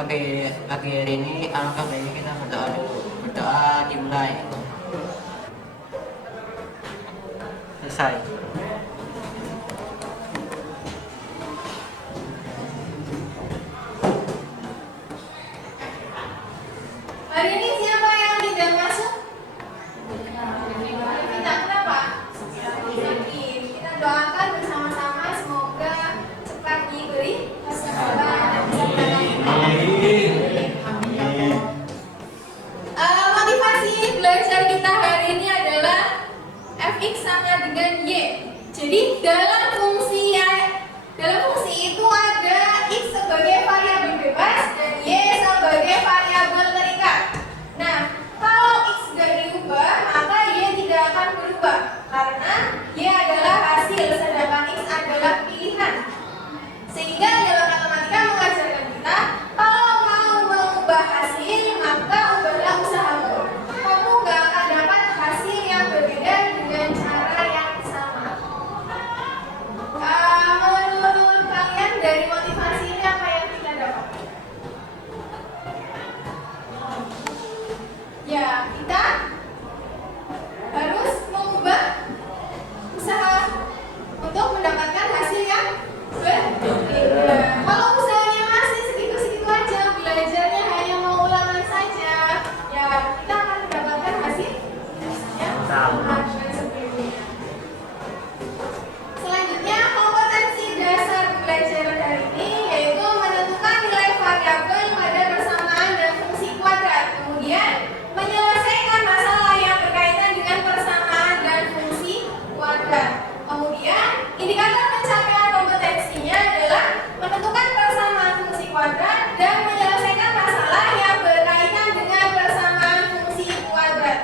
pagi hari ini alangkah baiknya kita berdoa dulu. Berdoa dimulai. Selesai. Hari ini siapa yang tidak masuk? Kita kenapa? Sakit. Kita doakan bersama-sama semoga cepat diberi kesembuhan. Motivasi belajar kita hari ini adalah fx sama dengan y. Jadi dalam fungsi itu ada x sebagai variabel bebas dan y sebagai variabel terikat. Nah, kalau x tidak diubah, maka y tidak akan berubah karena y adalah hasil sedangkan x adalah pilihan. Sehingga dalam matematika mengajarkan kita kalau mau mengubah hasil, maka ubahlah usahamu. Kamu nggak akan dapat hasil yang berbeda dengan cara yang sama. Menurut kalian dari motivasi ini apa yang kita dapat? Ya, kita harus mengubah usaha untuk mendapatkan hasil yang berbeda. Kalau usahanya masih segitu-segitu aja, belajarnya hanya mengulangan saja, ya kita akan mendapatkan hasil yang sama dengan sebelumnya. Selanjutnya, kompetensi dasar pembelajaran hari ini yaitu menentukan nilai variabel pada persamaan dan fungsi kuadrat. Kemudian, menyelesaikan masalah yang berkaitan dengan persamaan dan fungsi kuadrat. Kemudian, indikator pencapaian kompetensinya adalah menentukan persamaan fungsi kuadrat dan menyelesaikan masalah yang berkaitan dengan persamaan fungsi kuadrat.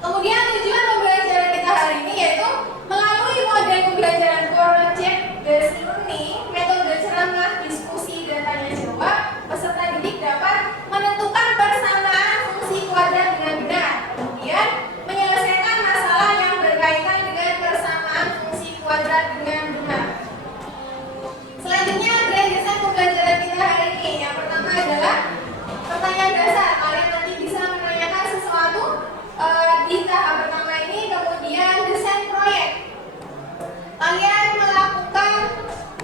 Kemudian, tujuan pembelajaran kita hari ini yaitu melalui model pembelajaran project based learning, metode ceramah, diskusi, dan tanya jawab, peserta didik dapat menentukan persamaan fungsi kuadrat dengan benar. Kemudian, menyelesaikan masalah yang berkaitan dengan persamaan fungsi kuadrat dengan benar. Selanjutnya, grand design pembelajaran kita hari ini. Yang pertama adalah pertanyaan dasar. Kalian nanti bisa menanyakan sesuatu di tahap pertama ini. Kemudian, desain proyek. Kalian melakukan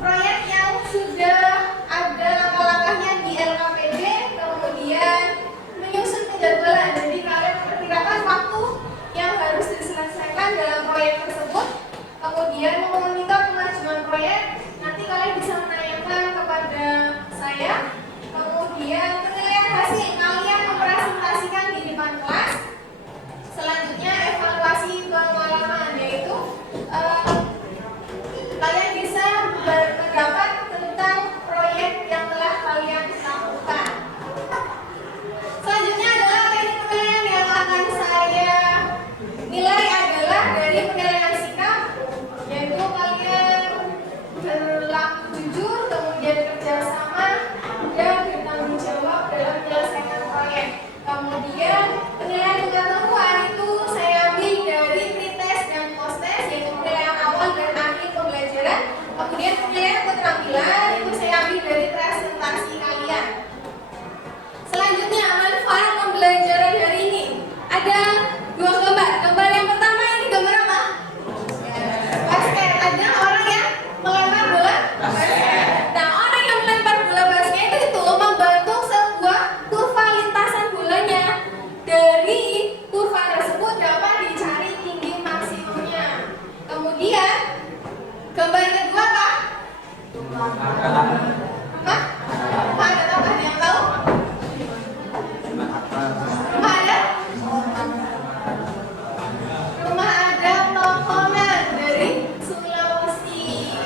proyek yang sudah ada langkah-langkahnya di LKPD. Kemudian, menyusun penjadwalan. Jadi, kalian memperkirakan waktu yang harus diselesaikan dalam proyek tersebut. Kemudian, memonitor kemajuan proyek. Nanti kalian bisa menanyakan kepada saya. Kemudian, penilaian hasil. Kalian mempresentasikan di depan kelas. Selanjutnya, evaluasi pengalaman, yaitu kalian bisa berpendapat tentang proyek yang telah kalian lakukan. Selanjutnya adalah teknik penilaian yang akan saya nilai adalah dari penilaian sikap, yaitu kalian berlaku jujur, kemudian kerjasama, dan bertanggung jawab dalam menyelesaikan proyek. Kemudian penilaian pengetahuan itu saya ambil dari pretest dan posttest, yaitu penilaian awal dan akhir pembelajaran. Kemudian penilaian keterampilan itu saya ambil dari presentasi kalian. Selanjutnya, manfaat pembelajaran hari ini ada dua gambar. Gambar yang pertama ini gambar apa? Basket. Ada orang yang melempar bola basket. Nah, orang yang melempar bola basket itu membantu sebuah kurva lintasan bolanya. Dari kurva tersebut dapat dicari tinggi maksimumnya. Kemudian, gambar kedua apa? Apa? Ada apa yang tahu? Rumah ada? Rumah ada tokonan dari Sulawesi.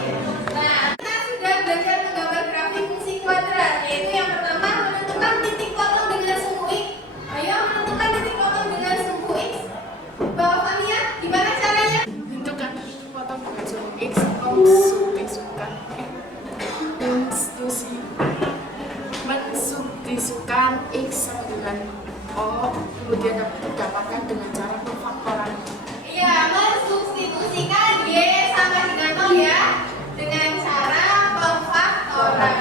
Nah, kita sudah belajar menggambar grafik fungsi kuadrat, yaitu yang pertama menentukan titik potong dengan sumbu x. Ayo menentukan titik potong dengan sumbu x. Bapak Fania, gimana caranya? Tentukan titik potong dengan sumbu x. Sumbu x bukan mensubstitusikan x sama dengan o, kemudian dapat didapatkan dengan cara pemfaktoran. Iya, mensubstitusikan y sama dengan 0 ya, dengan cara pemfaktoran.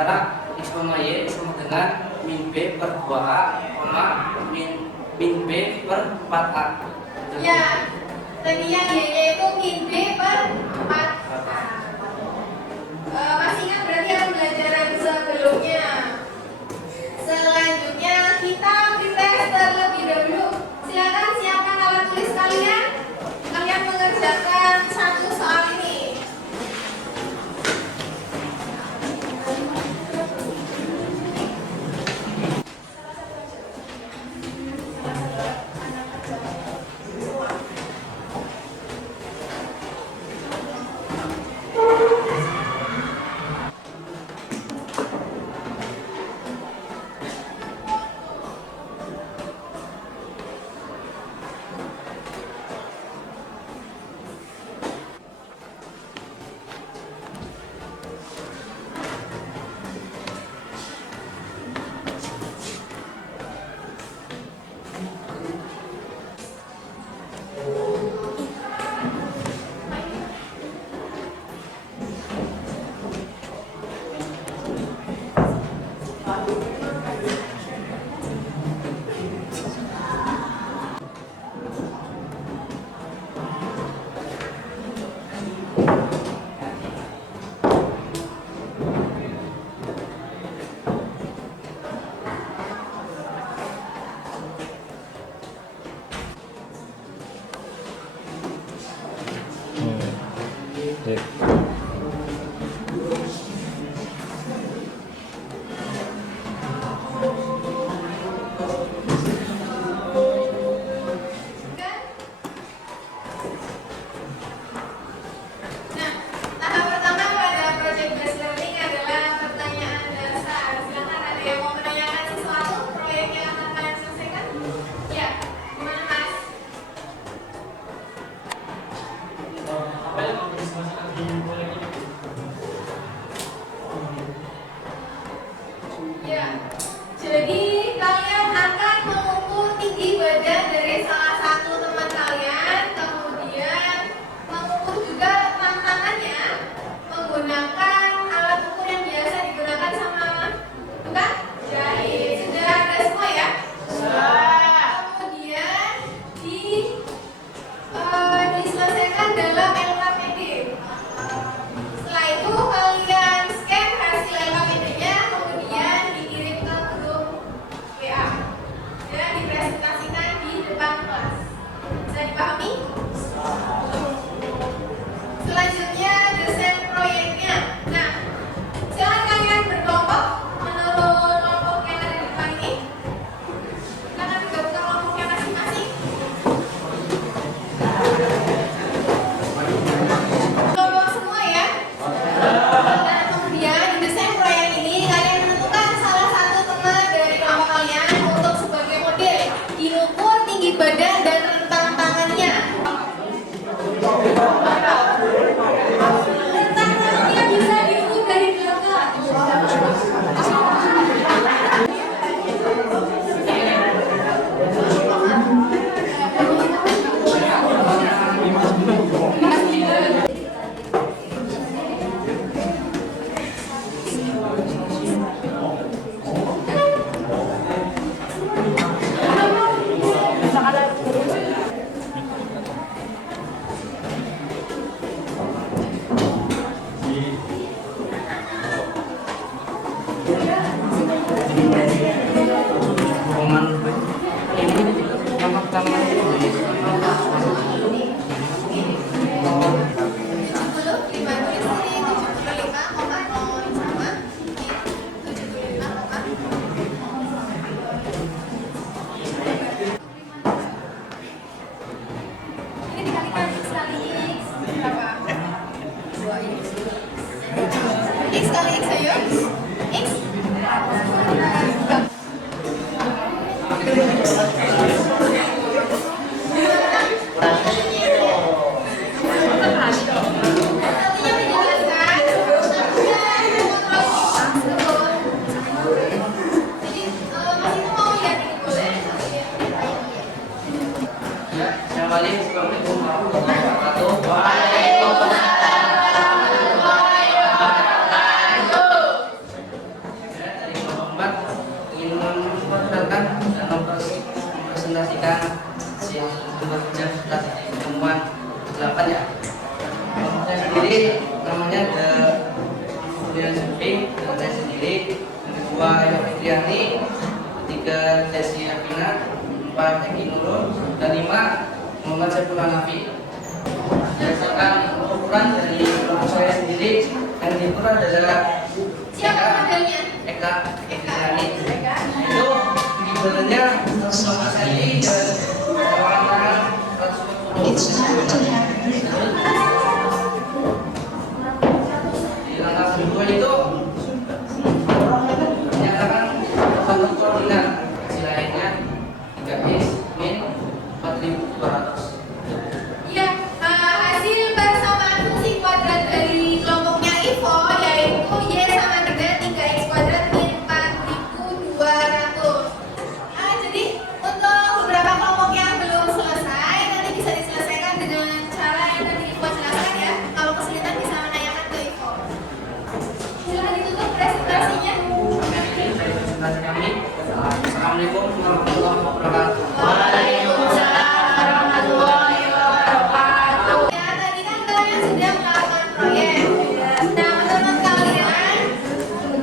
cara X, Y sama dengan min B per 2A, min B per 4A. Ya, tadi yang Y-nya itu min B per 4A. Masih ingat berarti yang pembelajaran sebelumnya. Selanjutnya kita pretest terlebih dahulu. Silakan siapkan alat tulis kalian. Kalian mengerjakan satu soal ini. Nah, tahap pertama pada project based learning adalah pertanyaan dasar. Silakan ada yang mau menanyakan sesuatu proyek yang akan kalian selesaikan? Ya, gimana Mas? Apa yang mau diselesaikan di proyek ini? Ya, jadi kalian akan mengukur tinggi badan dari salah satu teman kalian, kemudian mengukur juga tangannya menggunakan alat ukur yang biasa digunakan sama tukang jahit. Sudah ada semua ya? Kemudian diselesaikan dalam LKPD. Setelah itu kalian scan hasil LKPD-nya, kemudian dikirim ke grup WA dan dipresentasikan di depan kelas. Bisa dipahami? Selanjutnya desain proyeknya. Nah, silakan kalian berkelompok menurut kelompok yang ada di depan ini. Silakan bergabung ke kelompoknya masing-masing. Kelompok semua ya. Nah, kemudian di desain proyek ini kalian menentukan salah satu teman dari kelompok kalian untuk sebagai model. Diukur tinggi badan dan rentang tangannya. Rentang tangannya bisa diukur dari belakang. Ini dikalikan sekali X berapa? 2X. X kali X ayo. X. presentasikan hasil bekerja setelah pertemuan 8 ya. Saya sendiri namanya ada Julian Surfing, dan saya sendiri yang kedua Eva Fitriani, ketiga Desi Afina, 4 Eki Nurul, dan 5 Muhammad Saiful Hanafi. Berdasarkan ukuran dari kelompok saya sendiri, yang diukur adalah Siapa modelnya? Eka Fitriani. Eka. Itu sebenarnya sama sekali dan tangan 140. Di langkah kedua itu menyatakan satu koordinat, hasil lainnya 3x min 4200. Ya, hasil persamaan fungsi kuadrat dari kelompoknya Ivo yaitu Y sama dengan 3x kuadrat min 4200. Jadi untuk beberapa kelompok yang belum selesai nanti bisa diselesaikan dengan cara yang tadi Ivo jelaskan ya. Kalau kesulitan bisa menanyakan ke Ivo. Silakan ditutup presentasinya. Presentasi kami. Assalamualaikum warahmatullahi wabarakatuh. Waalaikumsalam warahmatullahi wabarakatuh. Ya, tadi kan kalian sudah melakukan proyek. Nah, menurut kalian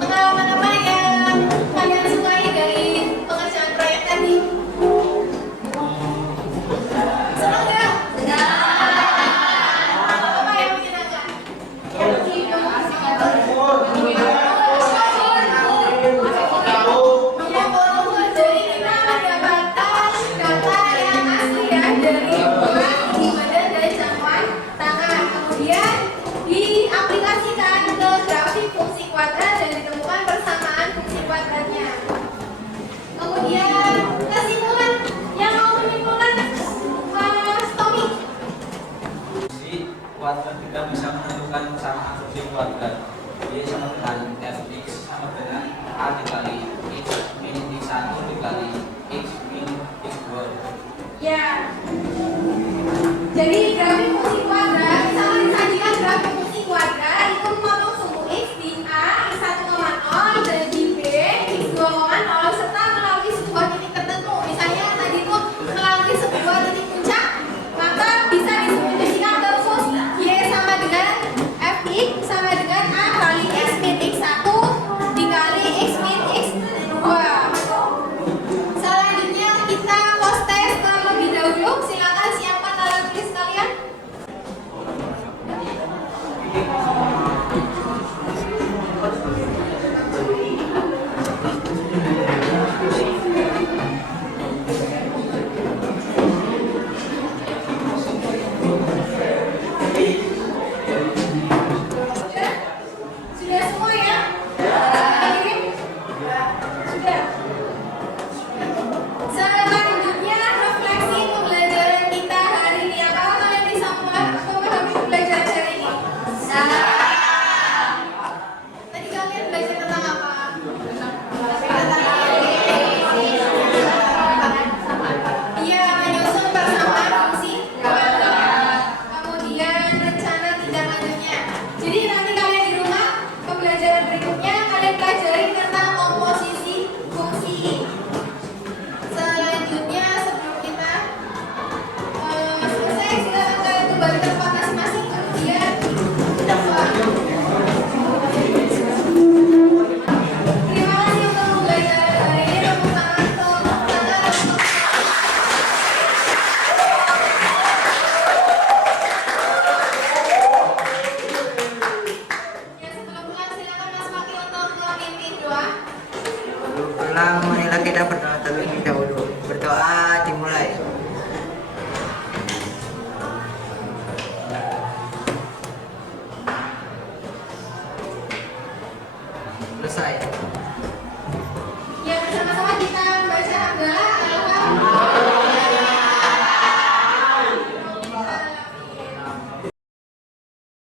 pengalaman apa yang kalian sukai dari pengerjaan proyek tadi? Senang nggak? Apa yang menyenangkan? Jadi kita mendapatkan data yang asli ya dari tinggi badan dan jangkauan tangan. Kemudian diaplikasikan ke grafik fungsi kuadrat dan ditemukan persamaan fungsi kuadratnya. Kemudian kesimpulan yang mau menyimpulkan Mas Tommy. Fungsi kuadrat kita bisa menentukan persamaan fungsi kuadrat. Y sama dengan fx sama dengan a dikali x min x1 dikali x min x2. Ya,